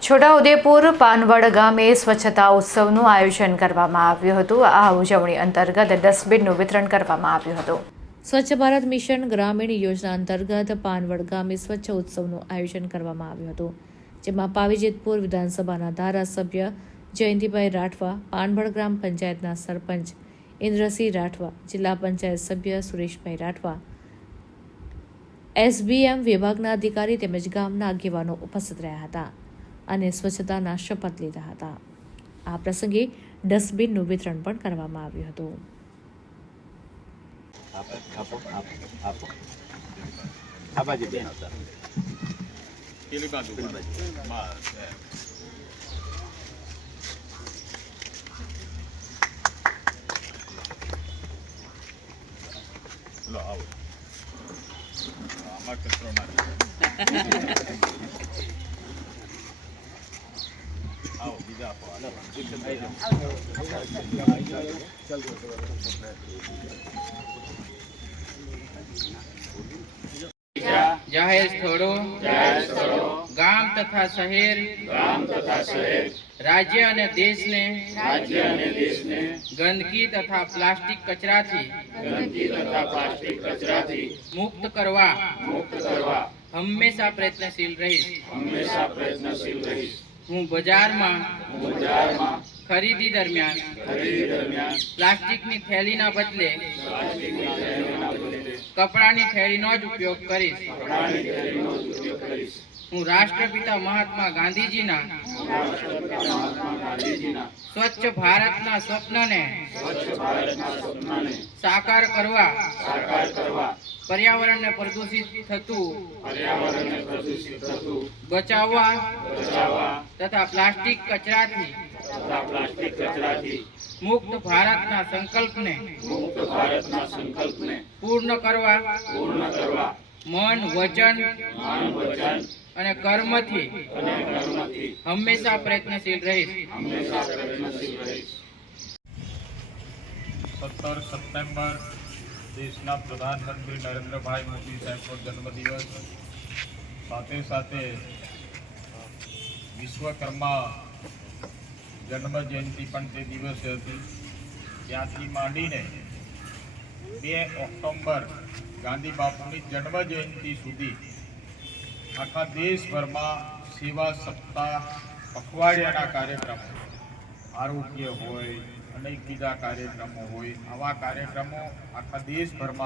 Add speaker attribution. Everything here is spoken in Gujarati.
Speaker 1: છોટાઉદેપુર પાનવડ ગામે સ્વચ્છતા ઉત્સવનું આયોજન કરવામાં આવ્યું હતું। આ ઉજવણી અંતર્ગત ડસ્ટબિનનું વિતરણ કરવામાં આવ્યું હતું। સ્વચ્છ ભારત મિશન ગ્રામીણ યોજના અંતર્ગત પાનવડ ગામે સ્વચ્છ ઉત્સવનું આયોજન કરવામાં આવ્યું હતું, જેમાં પાવીજેતપુર વિધાનસભાના ધારાસભ્ય જયંતિભાઈ રાઠવા, પાનવડ ગ્રામ પંચાયતના સરપંચ ઇન્દ્રસિંહ રાઠવા, જિલ્લા પંચાયત સભ્ય સુરેશભાઈ રાઠવા, SBM વિભાગના અધિકારી તેમજ ગામના આગેવાનો ઉપસ્થિત રહ્યા હતા અને સ્વચ્છતાના શપથ લીધા હતા। આ પ્રસંગે ડસ્ટબિનનું વિતરણ પણ કરવામાં આવ્યું હતું।
Speaker 2: जाहिर स्थलों गाम तथा शहर राज्य અને દેશને ગંદકી તથા પ્લાસ્ટિક કચરાથી મુક્ત કરવા હંમેશા પ્રયત્નશીલ રહીશ। હું બજારમાં ખરીદી દરમિયાન પ્લાસ્ટિકની થેલીના બદલે કપડાની થેલીનો જ ઉપયોગ કરીશ। હું રાષ્ટ્રપિતા મહાત્મા ગાંધીજીના સ્વચ્છ ભારતના સ્વપ્નને સાકાર કરવા પર્યાવરણને પ્રદૂષિત થતું બચાવવા તથા પ્લાસ્ટિક કચરાથી મુક્ત ભારતના સંકલ્પને પૂર્ણ કરવા મન, વચન અને કર્મથી હંમેશા પ્રયત્નશીલ રહીશ।
Speaker 3: 17 સપ્ટેમ્બર દેશના પ્રધાનમંત્રી નરેન્દ્રભાઈ મોદી સાહેબનો જન્મદિવસ, સાથે સાથે વિશ્વકર્મા જન્મ જયંતિ પણ તે દિવસે હતી। ત્યાંથી માંડીને 2 ઓક્ટોબર ગાંધી બાપુની જન્મ જયંતિ સુધી આખા દેશભરમાં સેવા સપ્તાહ, પખવાડિયાના કાર્યક્રમો, આરોગ્ય હોય, અનેક બીજા કાર્યક્રમો હોય, આવા કાર્યક્રમો આખા દેશભરમાં